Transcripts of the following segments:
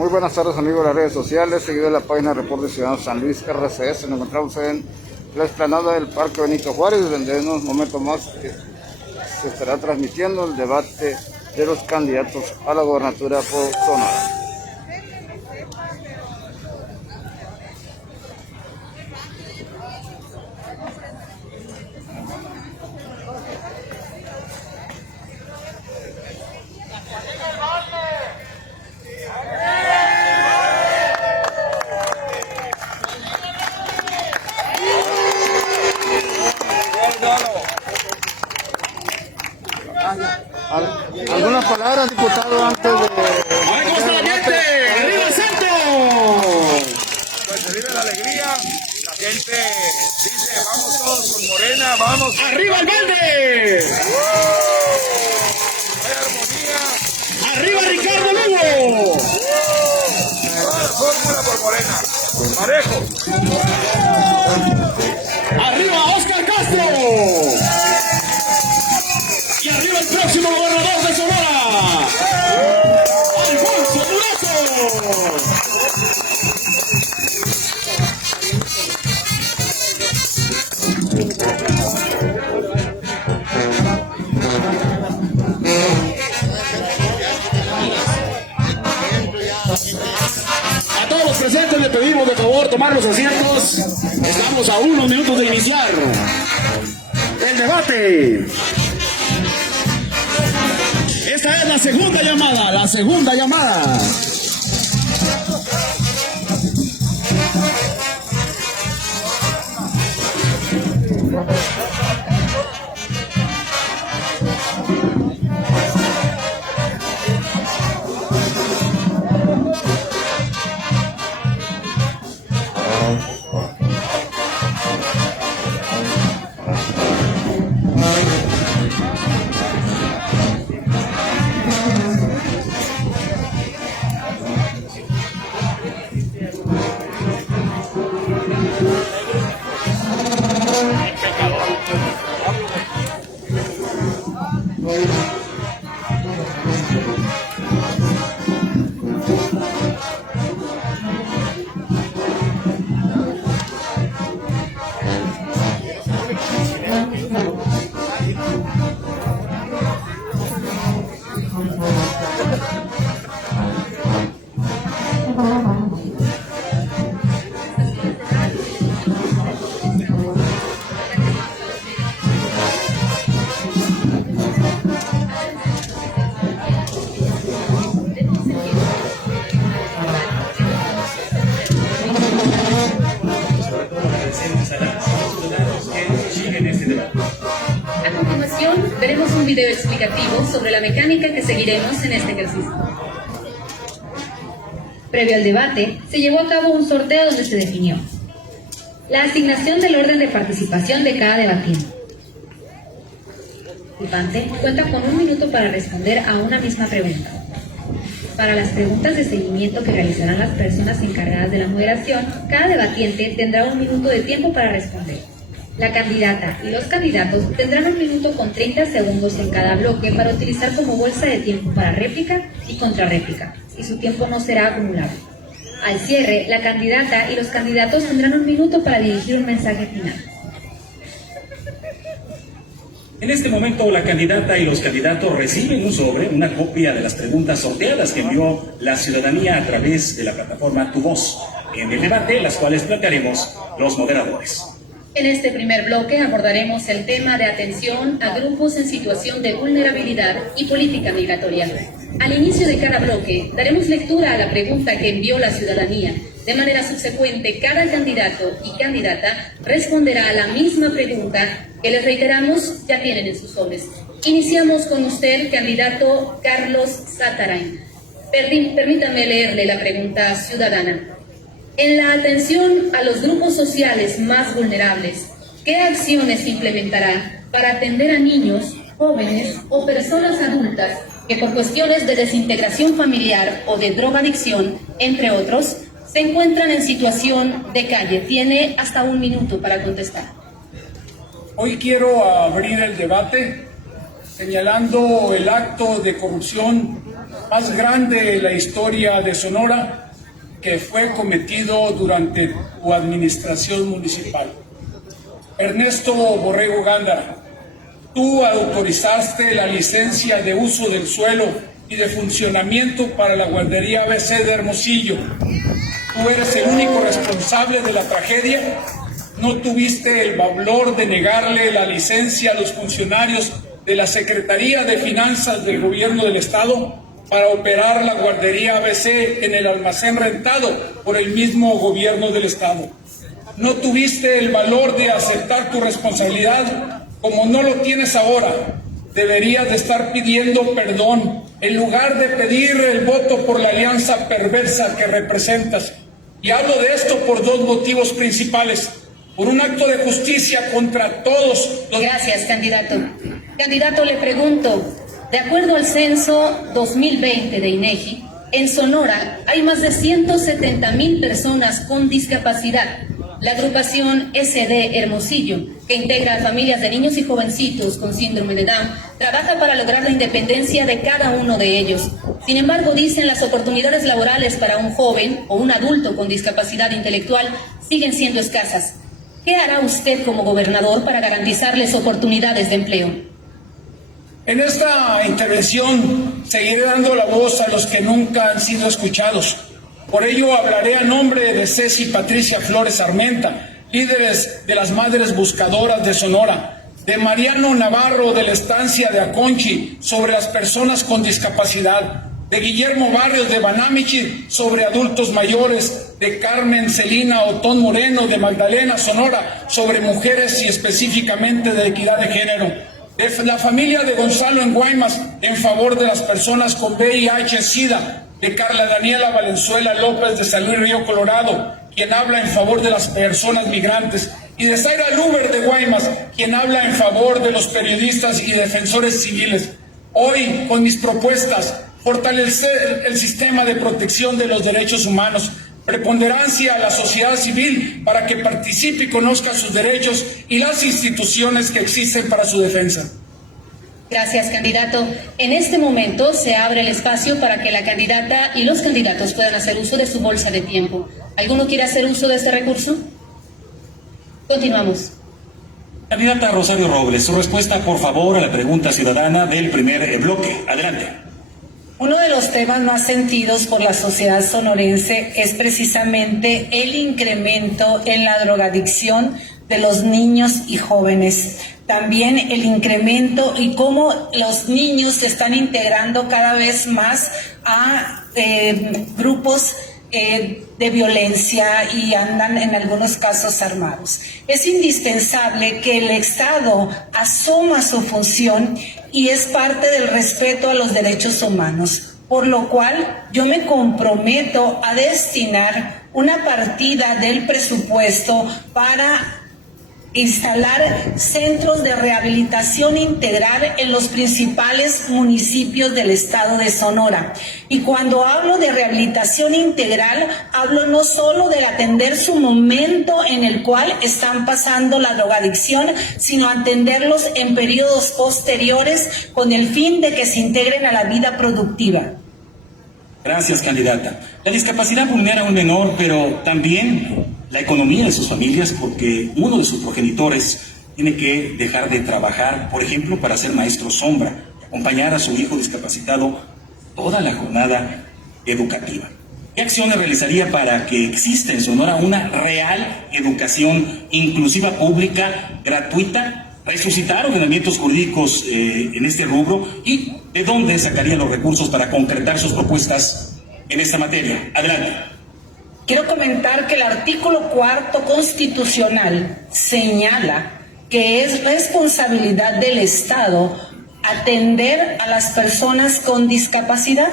Muy buenas tardes amigos de las redes sociales, seguido de la página Reporte Ciudadano San Luis RCS. Nos encontramos en la explanada del Parque Benito Juárez, donde en unos momentos más se estará transmitiendo el debate de los candidatos a la gobernatura por Sonora. ¿Algunas palabras, diputado, antes de...? ¡Vamos a la gente! ¡Arriba el Santo! Pues se vive la alegría, la gente dice, vamos todos con Morena, vamos. ¡Arriba el Verde! Hay armonía. ¡Arriba Ricardo Lugo! Toda la fórmula por Morena, parejo. ¡Arriba Oscar Castro! ¡Y arriba el próximo gobernador de Sonora! ¡Alfonso Durazo! A todos los presentes le pedimos de favor tomar los asientos. Estamos a unos minutos de iniciar el debate. Esta es la segunda llamada. A continuación, veremos un video explicativo sobre la mecánica que seguiremos en este ejercicio. Previo al debate, se llevó a cabo un sorteo donde se definió la asignación del orden de participación de cada debatiente. El participante cuenta con 1 minuto para responder a una misma pregunta. Para las preguntas de seguimiento que realizarán las personas encargadas de la moderación, cada debatiente tendrá 1 minuto de tiempo para responder. La candidata y los candidatos tendrán 1 minuto con 30 segundos en cada bloque para utilizar como bolsa de tiempo para réplica y contrarréplica, y su tiempo no será acumulable. Al cierre, la candidata y los candidatos tendrán 1 minuto para dirigir un mensaje final. En este momento, la candidata y los candidatos reciben un sobre, una copia de las preguntas sorteadas que envió la ciudadanía a través de la plataforma Tu Voz, en el debate, las cuales plantearemos los moderadores. En este primer bloque abordaremos el tema de atención a grupos en situación de vulnerabilidad y política migratoria. Al inicio de cada bloque, daremos lectura a la pregunta que envió la ciudadanía. De manera subsecuente, cada candidato y candidata responderá a la misma pregunta que les reiteramos ya tienen en sus sobres. Iniciamos con usted, candidato Carlos Zatarain. Permítame leerle la pregunta ciudadana. En la atención a los grupos sociales más vulnerables, ¿qué acciones implementará para atender a niños, jóvenes o personas adultas que por cuestiones de desintegración familiar o de drogadicción, entre otros, se encuentran en situación de calle? Tiene hasta 1 minuto para contestar. Hoy quiero abrir el debate señalando el acto de corrupción más grande de la historia de Sonora que fue cometido durante tu administración municipal. Ernesto Borrego Gándara, tú autorizaste la licencia de uso del suelo y de funcionamiento para la guardería ABC de Hermosillo. Tú eres el único responsable de la tragedia. No tuviste el valor de negarle la licencia a los funcionarios de la Secretaría de Finanzas del Gobierno del Estado para operar la guardería ABC en el almacén rentado por el mismo Gobierno del Estado. No tuviste el valor de aceptar tu responsabilidad. Como no lo tienes ahora, deberías de estar pidiendo perdón en lugar de pedir el voto por la alianza perversa que representas. Y hablo de esto por dos motivos principales. Por un acto de justicia contra todos los... Gracias, candidato. Candidato, le pregunto, de acuerdo al censo 2020 de INEGI, en Sonora hay más de 170,000 personas con discapacidad. La agrupación SD Hermosillo, que integra a familias de niños y jovencitos con síndrome de Down, trabaja para lograr la independencia de cada uno de ellos. Sin embargo, dicen, las oportunidades laborales para un joven o un adulto con discapacidad intelectual siguen siendo escasas. ¿Qué hará usted como gobernador para garantizarles oportunidades de empleo? En esta intervención seguiré dando la voz a los que nunca han sido escuchados. Por ello hablaré a nombre de Ceci Patricia Flores Armenta, líderes de las Madres Buscadoras de Sonora, de Mariano Navarro de la estancia de Aconchi sobre las personas con discapacidad, de Guillermo Barrios de Banamichi sobre adultos mayores, de Carmen Celina Otón Moreno de Magdalena, Sonora, sobre mujeres y específicamente de equidad de género, de la familia de Gonzalo en Guaymas en favor de las personas con VIH-Sida, de Carla Daniela Valenzuela López de San Luis Río Colorado, quien habla en favor de las personas migrantes, y de Zaira Luber de Guaymas, quien habla en favor de los periodistas y defensores civiles. Hoy, con mis propuestas, fortalecer el sistema de protección de los derechos humanos, preponderancia a la sociedad civil para que participe y conozca sus derechos y las instituciones que existen para su defensa. Gracias, candidato. En este momento se abre el espacio para que la candidata y los candidatos puedan hacer uso de su bolsa de tiempo. ¿Alguno quiere hacer uso de este recurso? Continuamos. Candidata Rosario Robles, su respuesta, por favor, a la pregunta ciudadana del primer bloque. Adelante. Uno de los temas más sentidos por la sociedad sonorense es precisamente el incremento en la drogadicción de los niños y jóvenes. También el incremento y cómo los niños se están integrando cada vez más a grupos de violencia y andan en algunos casos armados. Es indispensable que el Estado asuma su función y es parte del respeto a los derechos humanos, por lo cual yo me comprometo a destinar una partida del presupuesto para instalar centros de rehabilitación integral en los principales municipios del estado de Sonora. Y cuando hablo de rehabilitación integral, hablo no solo de atender su momento en el cual están pasando la drogadicción, sino atenderlos en periodos posteriores con el fin de que se integren a la vida productiva. Gracias, candidata. La discapacidad vulnera a un menor, pero también la economía de sus familias, porque uno de sus progenitores tiene que dejar de trabajar, por ejemplo, para ser maestro sombra, acompañar a su hijo discapacitado toda la jornada educativa. ¿Qué acciones realizaría para que exista en Sonora una real educación inclusiva, pública, gratuita, resucitar ordenamientos jurídicos en este rubro, y de dónde sacaría los recursos para concretar sus propuestas en esta materia? Adelante. Quiero comentar que el artículo 4º constitucional señala que es responsabilidad del Estado atender a las personas con discapacidad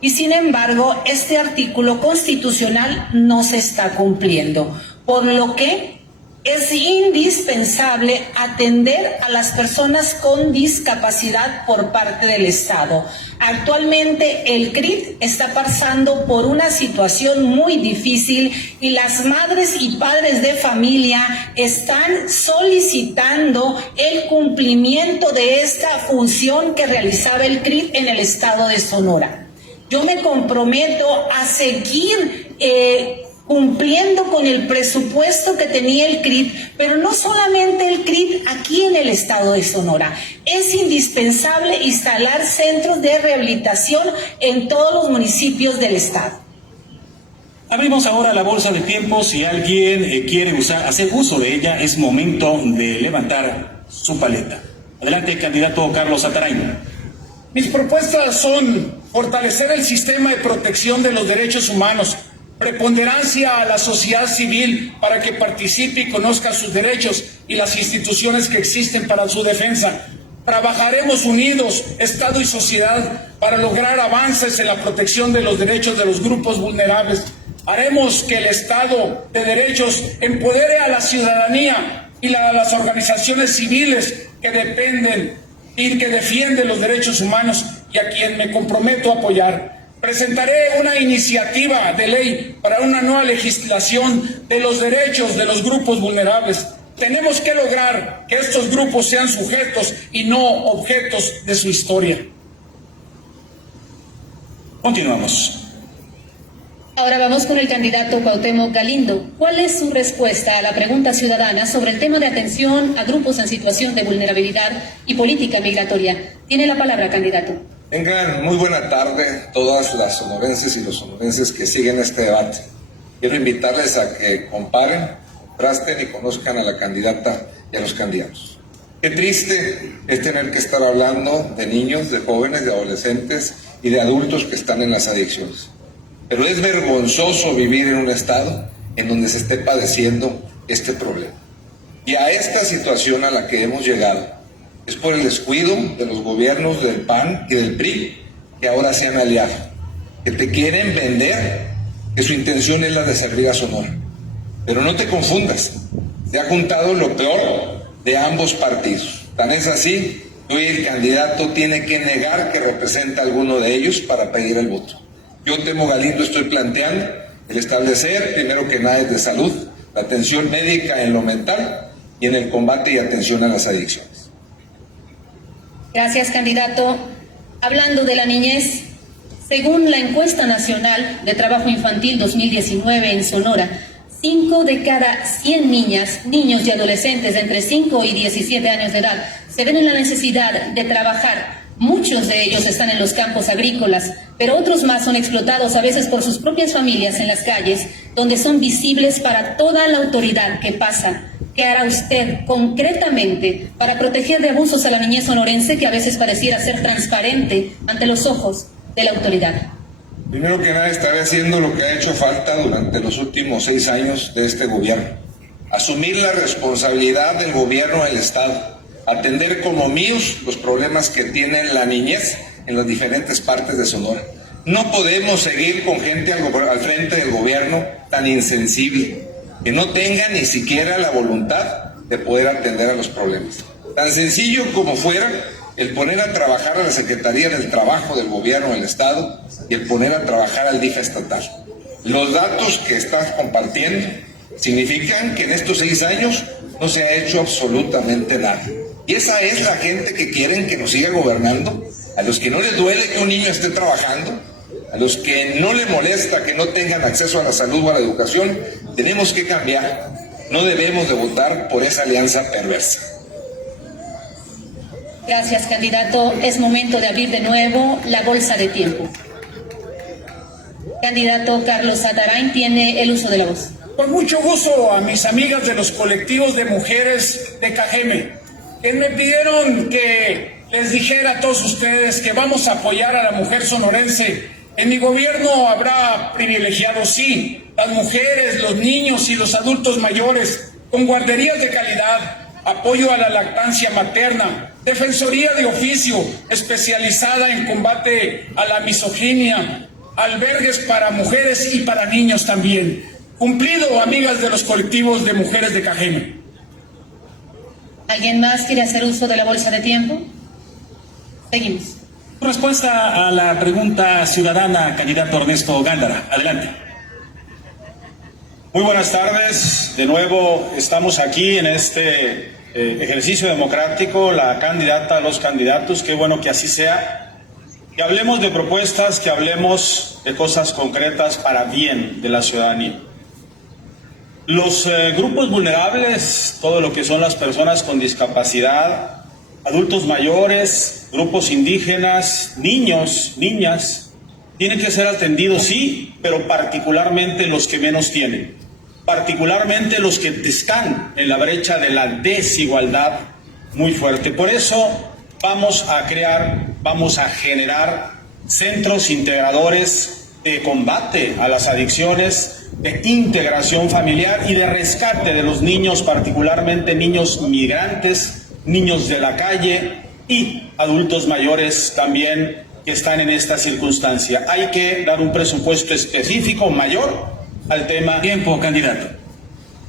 y, sin embargo, este artículo constitucional no se está cumpliendo, por lo que es indispensable atender a las personas con discapacidad por parte del Estado. Actualmente el CRIT está pasando por una situación muy difícil y las madres y padres de familia están solicitando el cumplimiento de esta función que realizaba el CRIT en el estado de Sonora. Yo me comprometo a seguir cumpliendo con el presupuesto que tenía el CRIT, pero no solamente el CRIT aquí en el estado de Sonora. Es indispensable instalar centros de rehabilitación en todos los municipios del estado. Abrimos ahora la bolsa de tiempo. Si alguien quiere hacer uso de ella, es momento de levantar su paleta. Adelante, candidato Carlos Atarain. Mis propuestas son fortalecer el sistema de protección de los derechos humanos, preponderancia a la sociedad civil para que participe y conozca sus derechos y las instituciones que existen para su defensa. Trabajaremos unidos, Estado y sociedad, para lograr avances en la protección de los derechos de los grupos vulnerables. Haremos que el Estado de Derechos empodere a la ciudadanía y a las organizaciones civiles que dependen y que defienden los derechos humanos y a quien me comprometo a apoyar. Presentaré una iniciativa de ley para una nueva legislación de los derechos de los grupos vulnerables. Tenemos que lograr que estos grupos sean sujetos y no objetos de su historia. Continuamos. Ahora vamos con el candidato Cuauhtémoc Galindo. ¿Cuál es su respuesta a la pregunta ciudadana sobre el tema de atención a grupos en situación de vulnerabilidad y política migratoria? Tiene la palabra, candidato. Tengan muy buena tarde todas las sonorenses y los sonorenses que siguen este debate. Quiero invitarles a que comparen, contrasten y conozcan a la candidata y a los candidatos. Qué triste es tener que estar hablando de niños, de jóvenes, de adolescentes y de adultos que están en las adicciones. Pero es vergonzoso vivir en un estado en donde se esté padeciendo este problema. Y a esta situación a la que hemos llegado es por el descuido de los gobiernos del PAN y del PRI, que ahora se han aliado, que te quieren vender que su intención es la de servir a Sonora. Pero no te confundas, se ha juntado lo peor de ambos partidos. Tan es así que hoy el candidato tiene que negar que representa a alguno de ellos para pedir el voto. Yo, Temo Galindo, estoy planteando el establecer, primero que nada, de salud, la atención médica en lo mental y en el combate y atención a las adicciones. Gracias, candidato. Hablando de la niñez, según la encuesta nacional de trabajo infantil 2019 en Sonora, 5 de cada 100 niñas, niños y adolescentes de entre 5 y 17 años de edad se ven en la necesidad de trabajar. Muchos de ellos están en los campos agrícolas, pero otros más son explotados a veces por sus propias familias en las calles, donde son visibles para toda la autoridad que pasa. ¿Qué hará usted concretamente para proteger de abusos a la niñez sonorense que a veces pareciera ser transparente ante los ojos de la autoridad? Primero que nada, estaré haciendo lo que ha hecho falta durante los últimos 6 años de este gobierno. Asumir la responsabilidad del gobierno del Estado. Atender como míos los problemas que tiene la niñez en las diferentes partes de Sonora. No podemos seguir con gente al frente del gobierno tan insensible, que no tenga ni siquiera la voluntad de poder atender a los problemas. Tan sencillo como fuera el poner a trabajar a la Secretaría del Trabajo del Gobierno del Estado y el poner a trabajar al DIF estatal. Los datos que estás compartiendo significan que en estos 6 años no se ha hecho absolutamente nada. Y esa es la gente que quieren que nos siga gobernando, a los que no les duele que un niño esté trabajando, a los que no les molesta que no tengan acceso a la salud o a la educación. Tenemos que cambiar. No debemos de votar por esa alianza perversa. Gracias, candidato. Es momento de abrir de nuevo la bolsa de tiempo. Candidato Carlos Atarain tiene el uso de la voz. Con mucho gusto a mis amigas de los colectivos de mujeres de Cajeme, que me pidieron que les dijera a todos ustedes que vamos a apoyar a la mujer sonorense. En mi gobierno habrá privilegiados, sí, las mujeres, los niños y los adultos mayores, con guarderías de calidad, apoyo a la lactancia materna, defensoría de oficio especializada en combate a la misoginia, albergues para mujeres y para niños también. Cumplido, amigas de los colectivos de mujeres de Cajeme. ¿Alguien más quiere hacer uso de la bolsa de tiempo? Seguimos. Respuesta a la pregunta ciudadana, candidato Ernesto Gándara. Adelante. Muy buenas tardes. De nuevo estamos aquí en este ejercicio democrático, la candidata, los candidatos. Qué bueno que así sea. Que hablemos de propuestas, que hablemos de cosas concretas para bien de la ciudadanía. Los grupos vulnerables, todo lo que son las personas con discapacidad, adultos mayores, grupos indígenas, niños, niñas, tienen que ser atendidos, sí, pero particularmente los que menos tienen, particularmente los que están en la brecha de la desigualdad muy fuerte. Por eso vamos a generar centros integradores de combate a las adicciones, de integración familiar y de rescate de los niños, particularmente niños migrantes, niños de la calle y adultos mayores también que están en esta circunstancia. Hay que dar un presupuesto específico mayor al tema. Tiempo, candidato.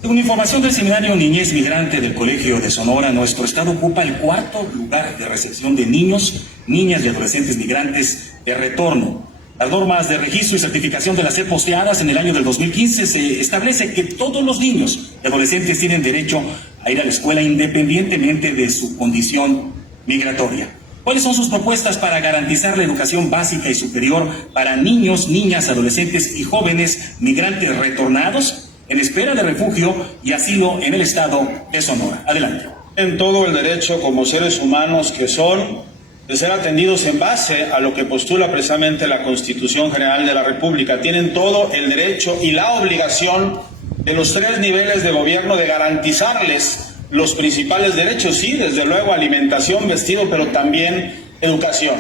Según información del Seminario Niñez Migrante del Colegio de Sonora, nuestro estado ocupa el 4º lugar de recepción de niños, niñas y adolescentes migrantes de retorno. Las normas de registro y certificación de la SEP posteadas en el año del 2015 se establece que todos los niños y adolescentes tienen derecho a ir a la escuela independientemente de su condición migratoria. ¿Cuáles son sus propuestas para garantizar la educación básica y superior para niños, niñas, adolescentes y jóvenes migrantes retornados en espera de refugio y asilo en el estado de Sonora? Adelante. En todo el derecho como seres humanos que son de ser atendidos en base a lo que postula precisamente la Constitución General de la República. Tienen todo el derecho y la obligación de los 3 niveles de gobierno de garantizarles los principales derechos, sí, desde luego alimentación, vestido, pero también educación.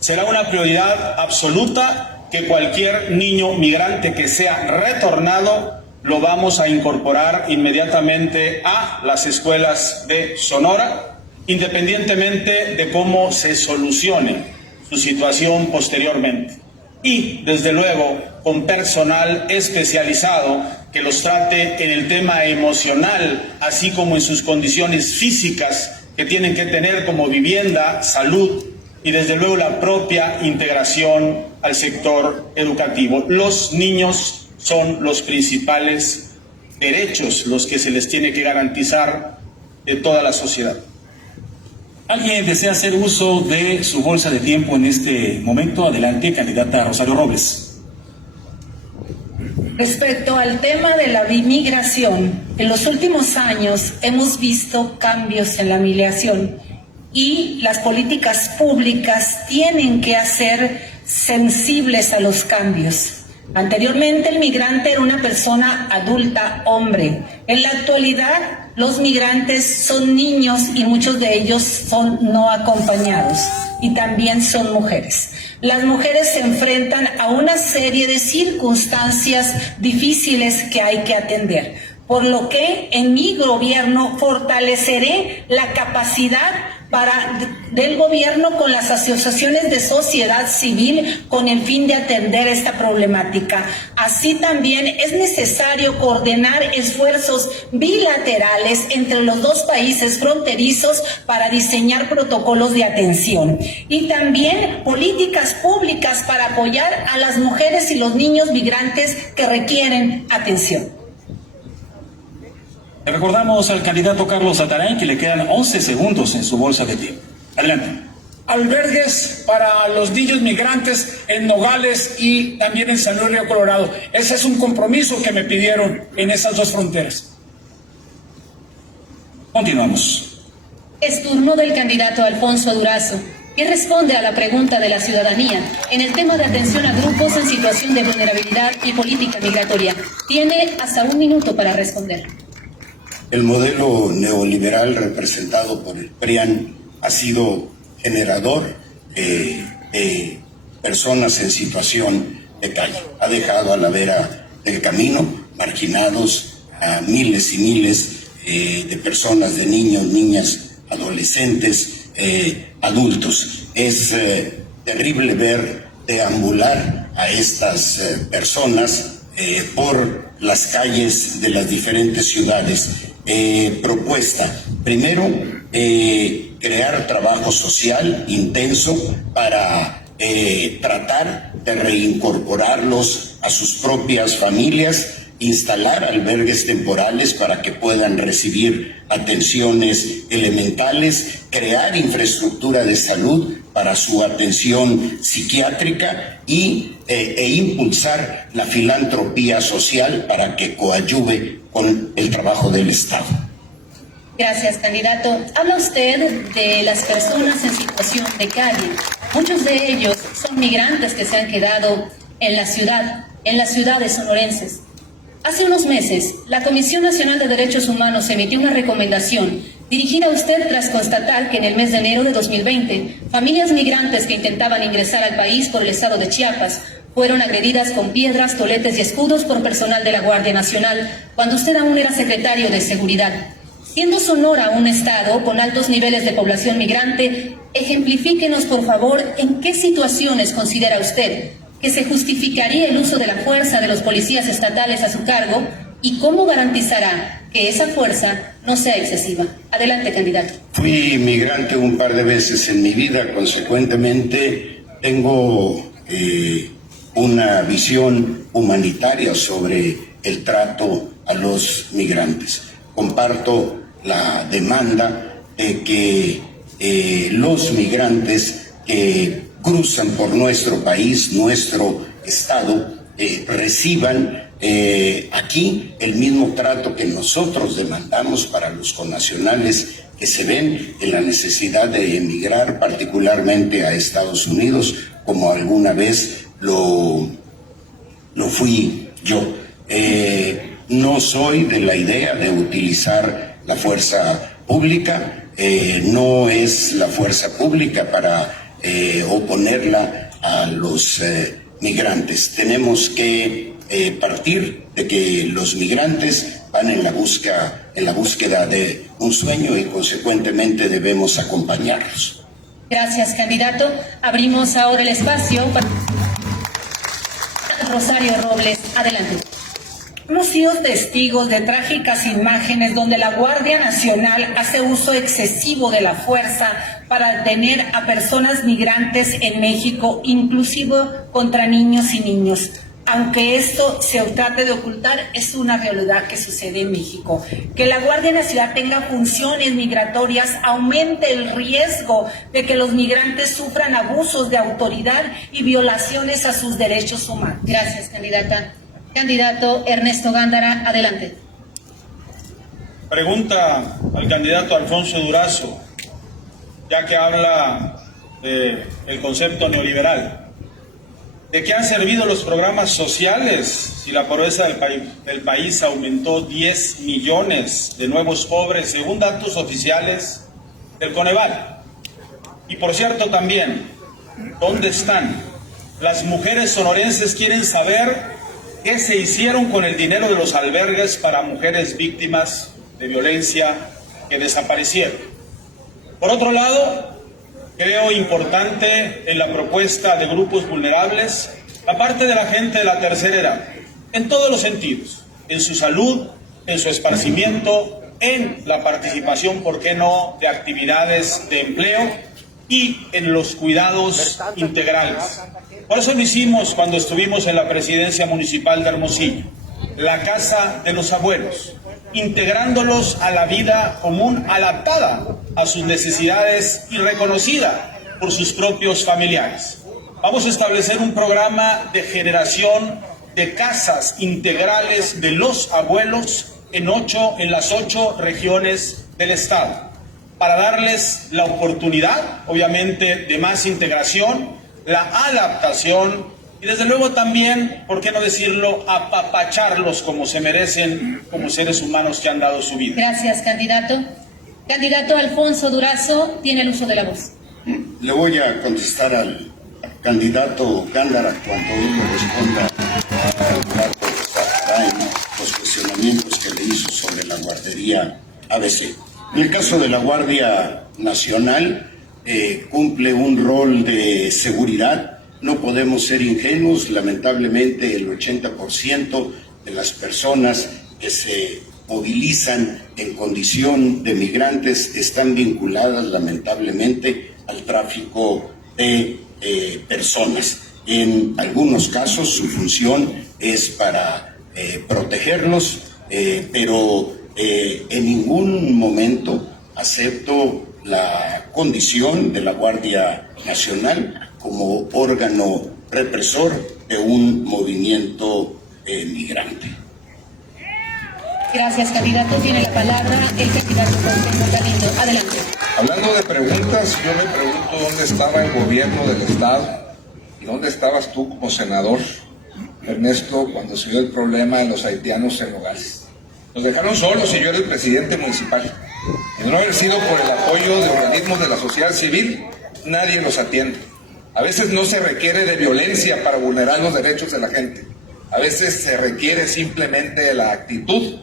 Será una prioridad absoluta que cualquier niño migrante que sea retornado lo vamos a incorporar inmediatamente a las escuelas de Sonora, independientemente de cómo se solucione su situación posteriormente. Y, desde luego, con personal especializado que los trate en el tema emocional, así como en sus condiciones físicas que tienen que tener como vivienda, salud y, desde luego, la propia integración al sector educativo. Los niños son los principales derechos, los que se les tiene que garantizar de toda la sociedad. ¿Alguien desea hacer uso de su bolsa de tiempo en este momento? Adelante, candidata Rosario Robles. Respecto al tema de la migración, en los últimos años hemos visto cambios en la migración y las políticas públicas tienen que ser sensibles a los cambios. Anteriormente el migrante era una persona adulta, hombre. En la actualidad los migrantes son niños y muchos de ellos son no acompañados y también son mujeres. Las mujeres se enfrentan a una serie de circunstancias difíciles que hay que atender, por lo que en mi gobierno fortaleceré la capacidad del gobierno con las asociaciones de sociedad civil con el fin de atender esta problemática. Así también es necesario coordinar esfuerzos bilaterales entre los 2 países fronterizos para diseñar protocolos de atención y también políticas públicas para apoyar a las mujeres y los niños migrantes que requieren atención. Le recordamos al candidato Carlos Ataray que le quedan 11 segundos en su bolsa de tiempo. Adelante. Albergues para los niños migrantes en Nogales y también en San Luis Río Colorado. Ese es un compromiso que me pidieron en esas 2 fronteras. Continuamos. Es turno del candidato Alfonso Durazo, que responde a la pregunta de la ciudadanía en el tema de atención a grupos en situación de vulnerabilidad y política migratoria. Tiene hasta 1 minuto para responder. El modelo neoliberal representado por el PRIAN ha sido generador de personas en situación de calle. Ha dejado a la vera del camino marginados a miles y miles de personas, de niños, niñas, adolescentes, adultos. Es terrible ver deambular a estas personas por las calles de las diferentes ciudades. Propuesta, primero, crear trabajo social intenso para tratar de reincorporarlos a sus propias familias instalar albergues temporales para que puedan recibir atenciones elementales, crear infraestructura de salud para su atención psiquiátrica e impulsar la filantropía social para que coadyuve con el trabajo del Estado. Gracias, candidato. Habla usted de las personas en situación de calle. Muchos de ellos son migrantes que se han quedado en las ciudades sonorenses. Hace unos meses, la Comisión Nacional de Derechos Humanos emitió una recomendación dirigida a usted tras constatar que en el mes de enero de 2020, familias migrantes que intentaban ingresar al país por el estado de Chiapas fueron agredidas con piedras, toletes y escudos por personal de la Guardia Nacional cuando usted aún era secretario de Seguridad. Siendo Sonora un estado con altos niveles de población migrante, ejemplifíquenos, por favor, en qué situaciones considera usted que se justificaría el uso de la fuerza de los policías estatales a su cargo y cómo garantizará que esa fuerza no sea excesiva. Adelante, candidato. Fui migrante un par de veces en mi vida, consecuentemente tengo una visión humanitaria sobre el trato a los migrantes. Comparto la demanda de que los migrantes que cruzan por nuestro país, nuestro estado, reciban aquí el mismo trato que nosotros demandamos para los connacionales que se ven en la necesidad de emigrar, particularmente a Estados Unidos, como alguna vez lo fui yo. No soy de la idea de utilizar la fuerza pública, no es la fuerza pública para oponerla a los migrantes. Tenemos que partir de que los migrantes van en la búsqueda de un sueño y consecuentemente debemos acompañarlos. Gracias, candidato. Abrimos ahora el espacio para Rosario Robles. Adelante. Hemos sido testigos de trágicas imágenes donde la Guardia Nacional hace uso excesivo de la fuerza para detener a personas migrantes en México, inclusive contra niños y niños. Aunque esto se trate de ocultar, es una realidad que sucede en México. Que la Guardia Nacional tenga funciones migratorias aumente el riesgo de que los migrantes sufran abusos de autoridad y violaciones a sus derechos humanos. Gracias, candidata. Candidato Ernesto Gándara, adelante. Pregunta al candidato Alfonso Durazo, ya que habla del concepto neoliberal. ¿De qué han servido los programas sociales si la pobreza del país aumentó 10 millones de nuevos pobres, según datos oficiales del Coneval? Y por cierto también, ¿dónde están? Las mujeres sonorenses quieren saber qué se hicieron con el dinero de los albergues para mujeres víctimas de violencia que desaparecieron. Por otro lado, creo importante en la propuesta de grupos vulnerables la parte de la gente de la tercera edad, en todos los sentidos, en su salud, en su esparcimiento, en la participación, ¿por qué no?, de actividades de empleo y en los cuidados integrales. Por eso lo hicimos cuando estuvimos en la presidencia municipal de Hermosillo, la casa de los abuelos, integrándolos a la vida común, adaptada a sus necesidades y reconocida por sus propios familiares. Vamos a establecer un programa de generación de casas integrales de los abuelos en las 8 regiones del estado, para darles la oportunidad, obviamente, de más integración, la adaptación y desde luego también, ¿por qué no decirlo?, apapacharlos como se merecen como seres humanos que han dado su vida. Gracias, candidato. Candidato Alfonso Durazo, tiene el uso de la voz. Le voy a contestar al candidato Gándara cuando él me responda al candidato en los cuestionamientos que le hizo sobre la guardería ABC. En el caso de la Guardia Nacional, cumple un rol de seguridad. No podemos ser ingenuos, lamentablemente el 80% de las personas que se movilizan en condición de migrantes están vinculadas lamentablemente al tráfico de personas. En algunos casos su función es para protegerlos, pero en ningún momento acepto la condición de la Guardia Nacional como órgano represor de un movimiento migrante. Gracias, candidato. Tiene la palabra el candidato Cuauhtémoc Galindo. Adelante. Hablando de preguntas, yo me pregunto dónde estaba el gobierno del Estado y dónde estabas tú como senador, Ernesto, cuando se dio el problema de los haitianos en Nogales. Nos dejaron solos y yo era el presidente municipal. Y de no haber sido por el apoyo de organismos de la sociedad civil, nadie los atiende. A veces no se requiere de violencia para vulnerar los derechos de la gente. A veces se requiere simplemente de la actitud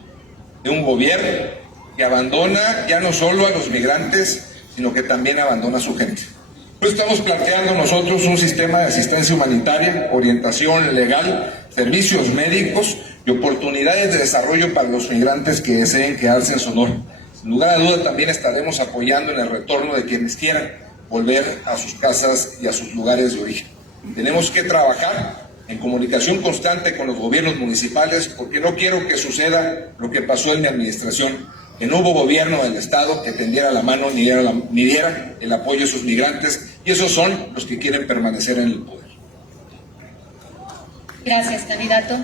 de un gobierno que abandona ya no solo a los migrantes, sino que también abandona a su gente. Pues estamos planteando nosotros un sistema de asistencia humanitaria, orientación legal, servicios médicos y oportunidades de desarrollo para los migrantes que deseen quedarse en Sonora. Sin lugar a duda también estaremos apoyando en el retorno de quienes quieran volver a sus casas y a sus lugares de origen. Tenemos que trabajar en comunicación constante con los gobiernos municipales porque no quiero que suceda lo que pasó en mi administración, que no hubo gobierno del Estado que tendiera la mano ni diera el apoyo a sus migrantes, y esos son los que quieren permanecer en el poder. Gracias, candidato.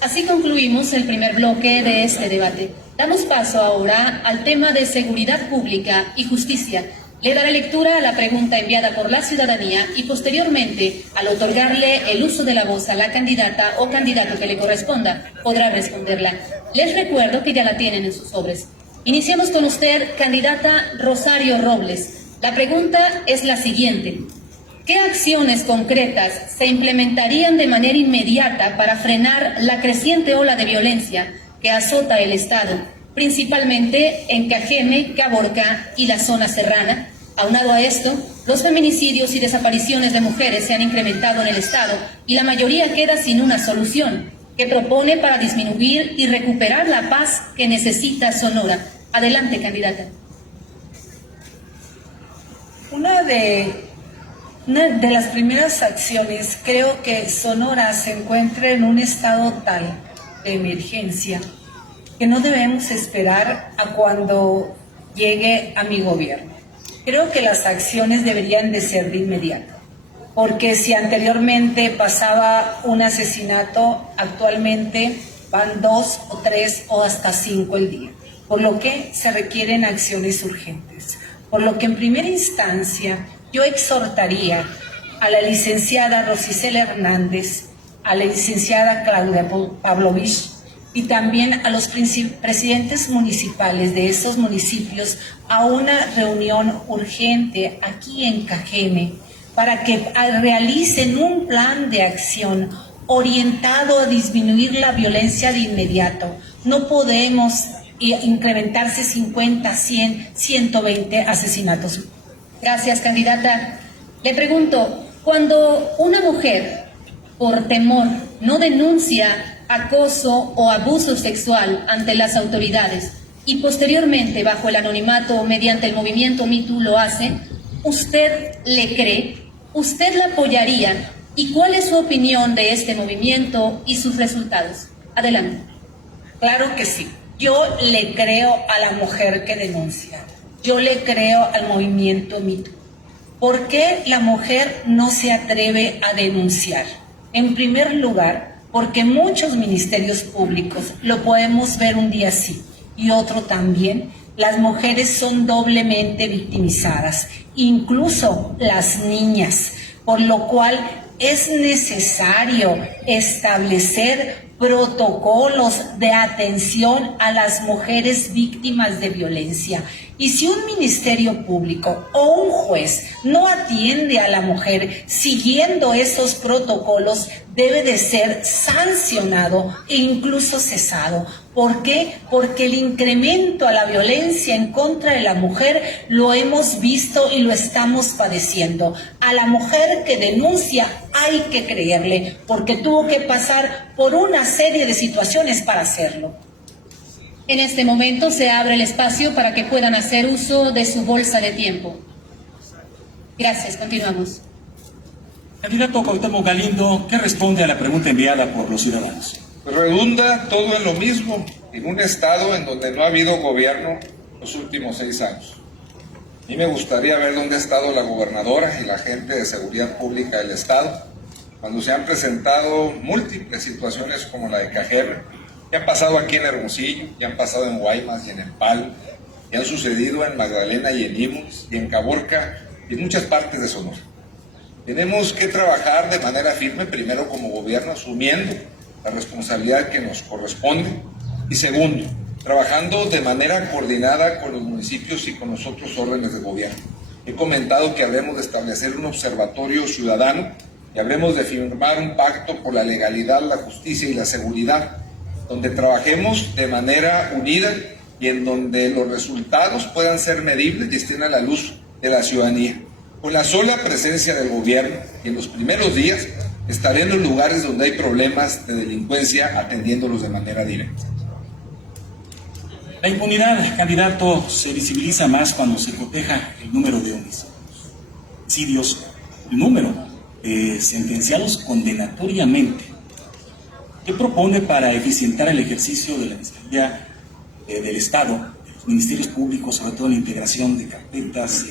Así concluimos el primer bloque de este debate. Damos paso ahora al tema de seguridad pública y justicia. Le daré lectura a la pregunta enviada por la ciudadanía y posteriormente, al otorgarle el uso de la voz a la candidata o candidato que le corresponda, podrá responderla. Les recuerdo que ya la tienen en sus sobres. Iniciamos con usted, candidata Rosario Robles. La pregunta es la siguiente. ¿Qué acciones concretas se implementarían de manera inmediata para frenar la creciente ola de violencia que azota el Estado, principalmente en Cajeme, Caborca y la zona serrana? Aunado a esto, los feminicidios y desapariciones de mujeres se han incrementado en el Estado y la mayoría queda sin una solución. ¿Qué propone para disminuir y recuperar la paz que necesita Sonora? Adelante, candidata. Una de las primeras acciones, creo que Sonora se encuentra en un estado tal de emergencia que no debemos esperar a cuando llegue a mi gobierno. Creo que las acciones deberían de ser de inmediato, porque si anteriormente pasaba un asesinato, actualmente van 2 o 3 o hasta 5 el día, por lo que se requieren acciones urgentes. Por lo que en primera instancia yo exhortaría a la licenciada Rosicela Hernández, a la licenciada Claudia Pavlovich y también a los presidentes municipales de esos municipios a una reunión urgente aquí en Cajeme para que realicen un plan de acción orientado a disminuir la violencia de inmediato. No podemos incrementarse 50, 100, 120 asesinatos. Gracias, candidata. Le pregunto, cuando una mujer, por temor, no denuncia acoso o abuso sexual ante las autoridades y posteriormente, bajo el anonimato o mediante el movimiento Me Too lo hace, ¿usted le cree? ¿Usted la apoyaría? ¿Y cuál es su opinión de este movimiento y sus resultados? Adelante. Claro que sí. Yo le creo a la mujer que denuncia. Yo le creo al movimiento Me Too. ¿Por qué la mujer no se atreve a denunciar? En primer lugar, porque muchos ministerios públicos, lo podemos ver un día sí y otro también, las mujeres son doblemente victimizadas, incluso las niñas, por lo cual es necesario establecer protocolos de atención a las mujeres víctimas de violencia. Y si un ministerio público o un juez no atiende a la mujer siguiendo esos protocolos, debe de ser sancionado e incluso cesado. ¿Por qué? Porque el incremento a la violencia en contra de la mujer lo hemos visto y lo estamos padeciendo. A la mujer que denuncia hay que creerle, porque tuvo que pasar por una serie de situaciones para hacerlo. En este momento se abre el espacio para que puedan hacer uso de su bolsa de tiempo. Gracias, continuamos. Candidato Cuauhtémoc Galindo, ¿qué responde a la pregunta enviada por los ciudadanos? Pues redunda todo en lo mismo, en un estado en donde no ha habido gobierno los últimos 6 años. A mí me gustaría ver dónde ha estado la gobernadora y la gente de seguridad pública del estado, cuando se han presentado múltiples situaciones como la de Cajeme, que han pasado aquí en Hermosillo, que han pasado en Guaymas y en Empal, que han sucedido en Magdalena y en Imos y en Caborca y en muchas partes de Sonora. Tenemos que trabajar de manera firme, primero como gobierno, asumiendo la responsabilidad que nos corresponde, y segundo, trabajando de manera coordinada con los municipios y con los otros órdenes de gobierno. He comentado que habremos de establecer un observatorio ciudadano y habremos de firmar un pacto por la legalidad, la justicia y la seguridad, donde trabajemos de manera unida y en donde los resultados puedan ser medibles y estén a la luz de la ciudadanía. Con la sola presencia del gobierno, y en los primeros días estaré en los lugares donde hay problemas de delincuencia atendiéndolos de manera directa. La impunidad, candidato, se visibiliza más cuando se coteja el número de homicidios, el número de sentenciados condenatoriamente. ¿Qué propone para eficientar el ejercicio de la Fiscalía del Estado, de los ministerios públicos, sobre todo en la integración de carpetas,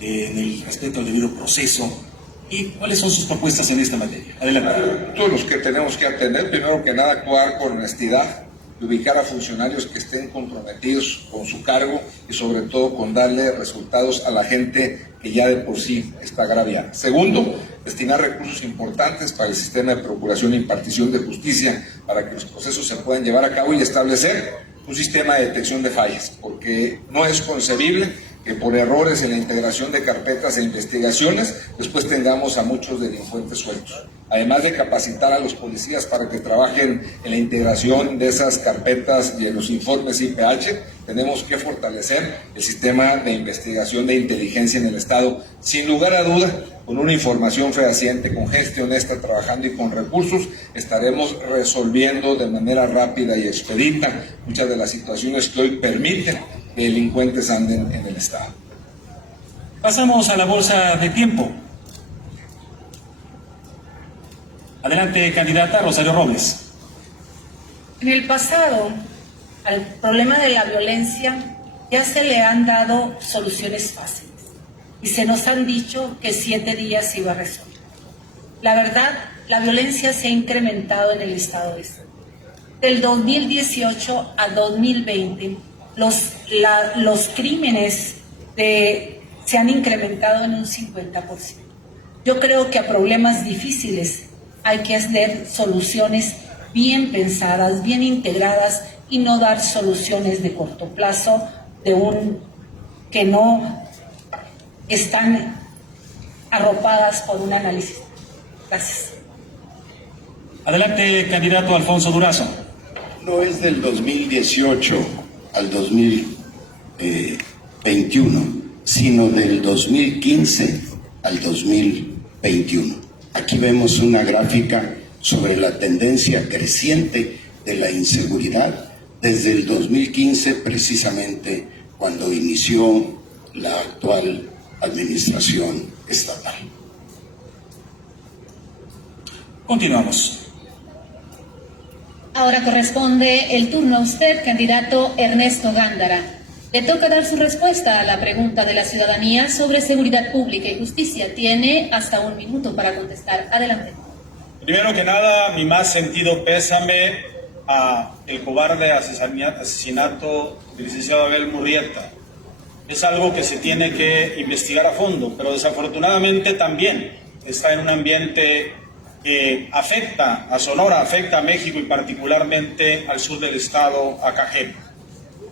en el respeto al debido proceso? ¿Y cuáles son sus propuestas en esta materia? Adelante. Todos los que tenemos que atender, primero que nada, actuar con honestidad, y ubicar a funcionarios que estén comprometidos con su cargo y sobre todo con darle resultados a la gente que ya de por sí está agraviada. Segundo, destinar recursos importantes para el sistema de procuración e impartición de justicia para que los procesos se puedan llevar a cabo y establecer un sistema de detección de fallas, porque no es concebible que por errores en la integración de carpetas e investigaciones después tengamos a muchos delincuentes sueltos. Además de capacitar a los policías para que trabajen en la integración de esas carpetas y en los informes IPH, tenemos que fortalecer el sistema de investigación de inteligencia en el Estado. Sin lugar a duda, con una información fehaciente, con gestión honesta, trabajando y con recursos, estaremos resolviendo de manera rápida y expedita muchas de las situaciones que hoy permiten que delincuentes anden en el Estado. Pasamos a la bolsa de tiempo. Adelante, candidata Rosario Robles. En el pasado, al problema de la violencia ya se le han dado soluciones fáciles y se nos han dicho que 7 días se iba a resolver. La verdad, la violencia se ha incrementado en el estado de Sonora. Del 2018 a 2020, los crímenes se han incrementado en un 50%. Yo creo que a problemas difíciles hay que hacer soluciones bien pensadas, bien integradas y no dar soluciones de corto plazo que no están arropadas por un análisis. Gracias. Adelante, candidato Alfonso Durazo. No es del 2018 al 2021, sino del 2015 al 2021. Aquí vemos una gráfica sobre la tendencia creciente de la inseguridad desde el 2015, precisamente cuando inició la actual administración estatal. Continuamos. Ahora corresponde el turno a usted, candidato Ernesto Gándara. Le toca dar su respuesta a la pregunta de la ciudadanía sobre seguridad pública y justicia. Tiene hasta 1 minuto para contestar. Adelante. Primero que nada, mi más sentido pésame a el cobarde asesinato del licenciado Abel Murrieta. Es algo que se tiene que investigar a fondo, pero desafortunadamente también está en un ambiente que afecta a Sonora, afecta a México y particularmente al sur del estado, a Cajeme.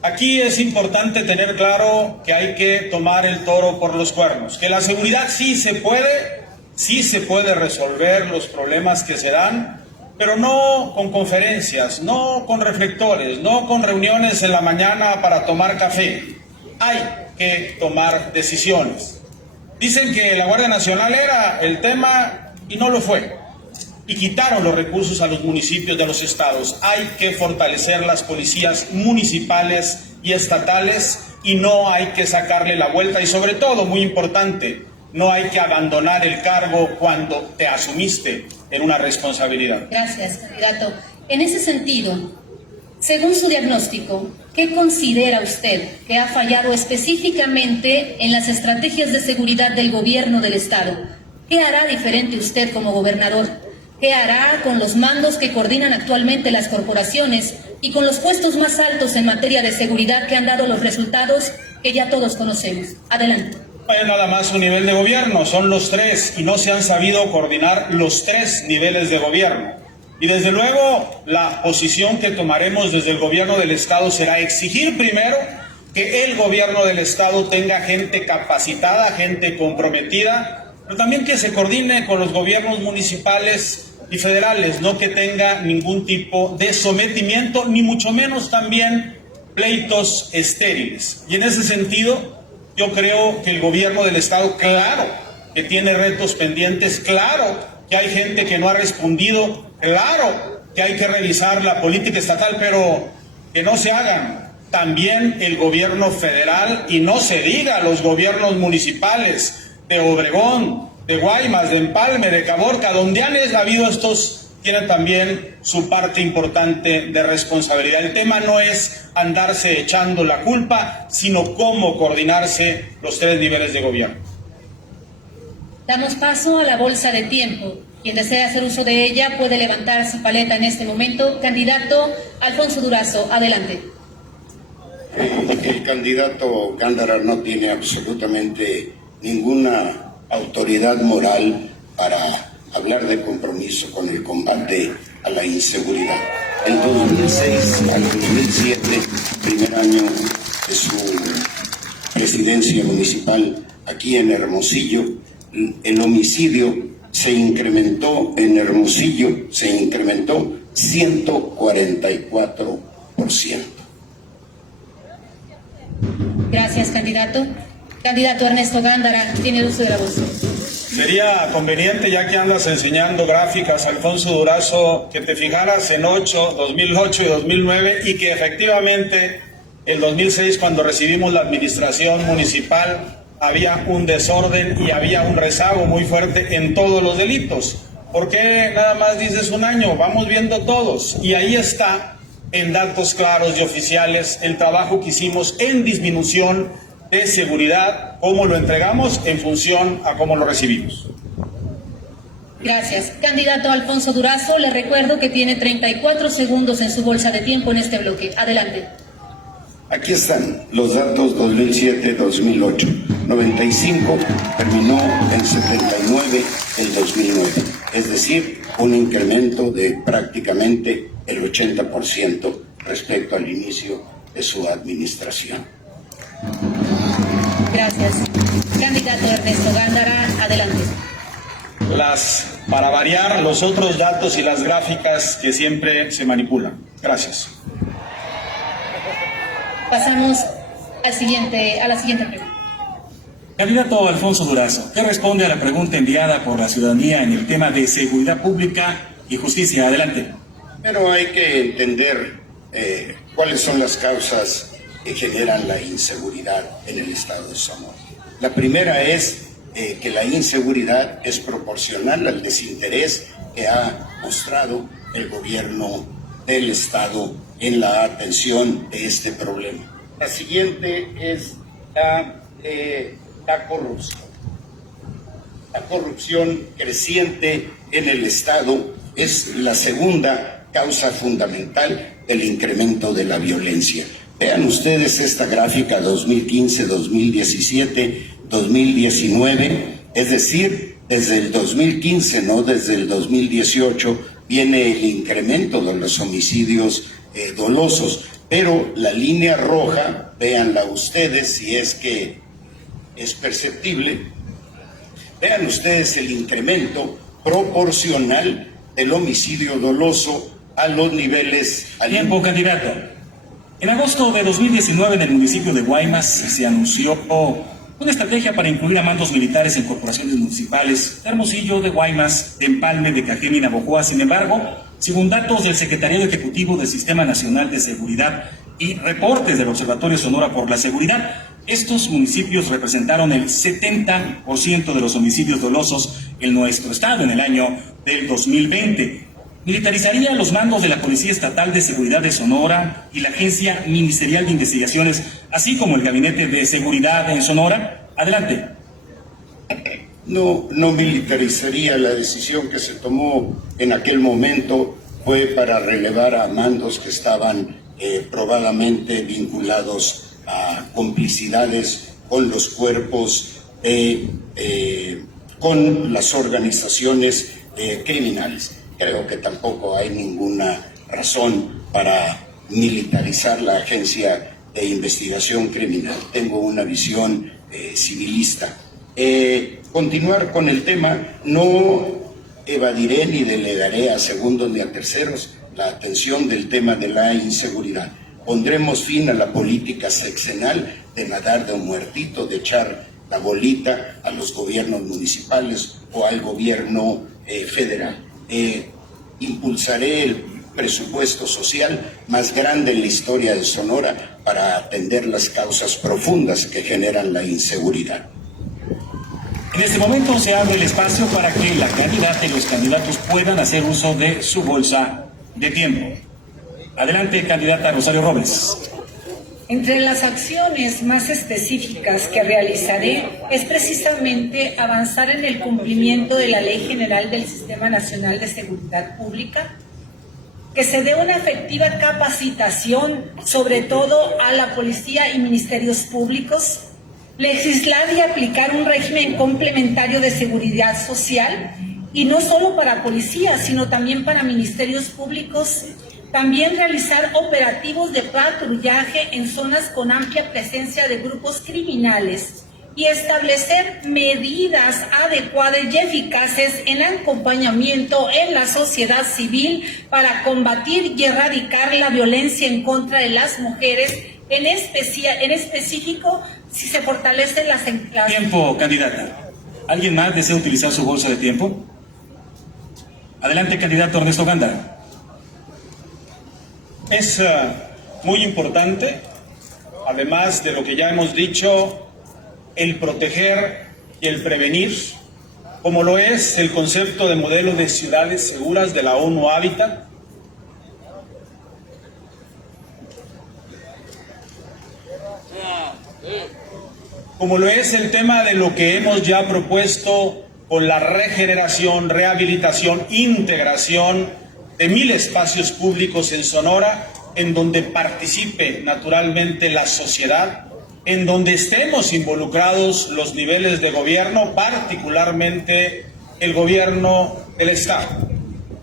Aquí es importante tener claro que hay que tomar el toro por los cuernos, que la seguridad sí se puede resolver los problemas que se dan, pero no con conferencias, no con reflectores, no con reuniones en la mañana para tomar café. Hay que tomar decisiones. Dicen que la Guardia Nacional era el tema y no lo fue. Y quitaron los recursos a los municipios de los estados. Hay que fortalecer las policías municipales y estatales y no hay que sacarle la vuelta y sobre todo, muy importante, no hay que abandonar el cargo cuando te asumiste en una responsabilidad. Gracias, candidato. En ese sentido, según su diagnóstico, ¿qué considera usted que ha fallado específicamente en las estrategias de seguridad del gobierno del Estado? ¿Qué hará diferente usted como gobernador? ¿Qué hará con los mandos que coordinan actualmente las corporaciones y con los puestos más altos en materia de seguridad que han dado los resultados que ya todos conocemos? Adelante. No hay nada más un nivel de gobierno, son los tres, y no se han sabido coordinar los tres niveles de gobierno. Y desde luego la posición que tomaremos desde el gobierno del Estado será exigir primero que el gobierno del Estado tenga gente capacitada, gente comprometida, pero también que se coordine con los gobiernos municipales y federales, no que tenga ningún tipo de sometimiento, ni mucho menos también pleitos estériles. Y en ese sentido, yo creo que el gobierno del Estado, claro, que tiene retos pendientes, claro, que hay gente que no ha respondido, claro, que hay que revisar la política estatal, pero que no se hagan también el gobierno federal y no se diga los gobiernos municipales de Obregón, de Guaymas, de Empalme, de Caborca, donde han habido estos, tienen también su parte importante de responsabilidad. El tema no es andarse echando la culpa, sino cómo coordinarse los tres niveles de gobierno. Damos paso a la bolsa de tiempo. Quien desea hacer uso de ella puede levantar su paleta en este momento. Candidato Alfonso Durazo, adelante. El candidato Gándara no tiene absolutamente ninguna autoridad moral para hablar de compromiso con el combate a la inseguridad. El 2006 al 2007, primer año de su presidencia municipal aquí en Hermosillo, el homicidio se incrementó en Hermosillo, se incrementó 144%. Gracias, candidato. Candidato Ernesto Gándara, tiene el uso de la voz. Sería conveniente, ya que andas enseñando gráficas, Alfonso Durazo, que te fijaras en 2008 y 2009 y que efectivamente el 2006, cuando recibimos la administración municipal, había un desorden y había un rezago muy fuerte en todos los delitos. ¿Por qué nada más dices un año? Vamos viendo todos. Y ahí está, en datos claros y oficiales, el trabajo que hicimos en disminución de seguridad, cómo lo entregamos en función a cómo lo recibimos. Gracias. Candidato Alfonso Durazo, le recuerdo que tiene 34 segundos en su bolsa de tiempo en este bloque. Adelante. Aquí están los datos 2007-2008. 95 terminó en 79 el 2009. Es decir, un incremento de prácticamente el 80% respecto al inicio de su administración. Gracias. Candidato Ernesto Gándara, adelante. Para variar, los otros datos y las gráficas que siempre se manipulan. Gracias. Pasamos a la siguiente pregunta. Candidato Alfonso Durazo, ¿qué responde a la pregunta enviada por la ciudadanía en el tema de seguridad pública y justicia? Adelante. Pero hay que entender cuáles son las causas que generan la inseguridad en el estado de Sonora. La primera es que la inseguridad es proporcional al desinterés que ha mostrado el gobierno del estado en la atención de este problema. La siguiente es la corrupción. La corrupción creciente en el estado es la segunda causa fundamental del incremento de la violencia. Vean ustedes esta gráfica 2015, 2017, 2019, es decir, desde el 2015, no desde el 2018, viene el incremento de los homicidios dolosos, pero la línea roja, véanla ustedes si es que es perceptible, vean ustedes el incremento proporcional del homicidio doloso a los niveles... Tiempo, candidato. En agosto de 2019 en el municipio de Guaymas se anunció una estrategia para incluir a mandos militares en corporaciones municipales de Hermosillo, de Guaymas, de Empalme, de Cajeme y Navojoa. Sin embargo, según datos del Secretariado Ejecutivo del Sistema Nacional de Seguridad y reportes del Observatorio Sonora por la Seguridad, estos municipios representaron el 70% de los homicidios dolosos en nuestro estado en el año del 2020. militarizaría los mandos de la Policía Estatal de Seguridad de Sonora y la Agencia Ministerial de Investigaciones, así como el Gabinete de Seguridad en Sonora. Adelante. No militarizaría. La decisión que se tomó en aquel momento fue para relevar a mandos que estaban probadamente vinculados a complicidades con los cuerpos, con las organizaciones criminales. Creo que tampoco hay ninguna razón para militarizar la Agencia de Investigación Criminal. Tengo una visión civilista. Continuar con el tema, no evadiré ni delegaré a segundos ni a terceros la atención del tema de la inseguridad. Pondremos fin a la política sexenal de nadar de un muertito, de echar la bolita a los gobiernos municipales o al gobierno federal. Impulsaré el presupuesto social más grande en la historia de Sonora para atender las causas profundas que generan la inseguridad. En este momento se abre el espacio para que la candidata y los candidatos puedan hacer uso de su bolsa de tiempo. Adelante, candidata Rosario Robles. Entre las acciones más específicas que realizaré es precisamente avanzar en el cumplimiento de la Ley General del Sistema Nacional de Seguridad Pública, que se dé una efectiva capacitación, sobre todo a la policía y ministerios públicos, legislar y aplicar un régimen complementario de seguridad social, y no solo para policías, sino también para ministerios públicos. También realizar operativos de patrullaje en zonas con amplia presencia de grupos criminales y establecer medidas adecuadas y eficaces en acompañamiento en la sociedad civil para combatir y erradicar la violencia en contra de las mujeres, en específico si se fortalecen las... Tiempo, candidata. ¿Alguien más desea utilizar su bolsa de tiempo? Adelante, candidato Ernesto Gándara. Es muy importante, además de lo que ya hemos dicho, el proteger y el prevenir, como lo es el concepto de modelo de ciudades seguras de la ONU Habitat, como lo es el tema de lo que hemos ya propuesto con la regeneración, rehabilitación, integración de 1000 espacios públicos en Sonora, en donde participe naturalmente la sociedad, en donde estemos involucrados los niveles de gobierno, particularmente el gobierno del Estado.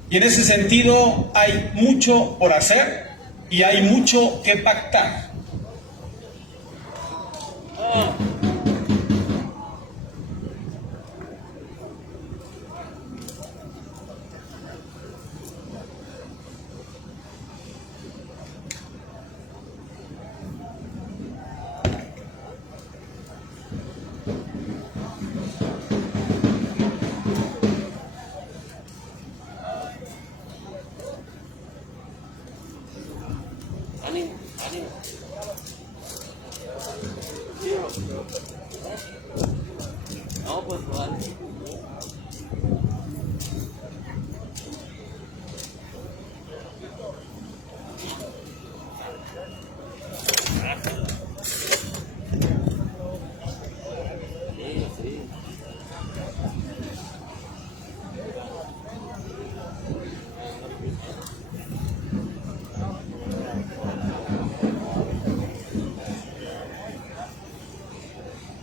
Y en ese sentido hay mucho por hacer y hay mucho que pactar.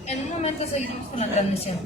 En un momento seguiremos con la transmisión.